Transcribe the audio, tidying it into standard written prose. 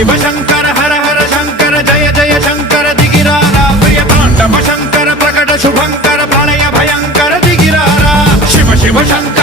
शिव शंकर हर हर शंकर जय जय शंकर दिगिरारा प्रिय तांडव शंकर प्रकट शुभंकर प्रलय भयंकर दिगिरारा शिव शिव शंकर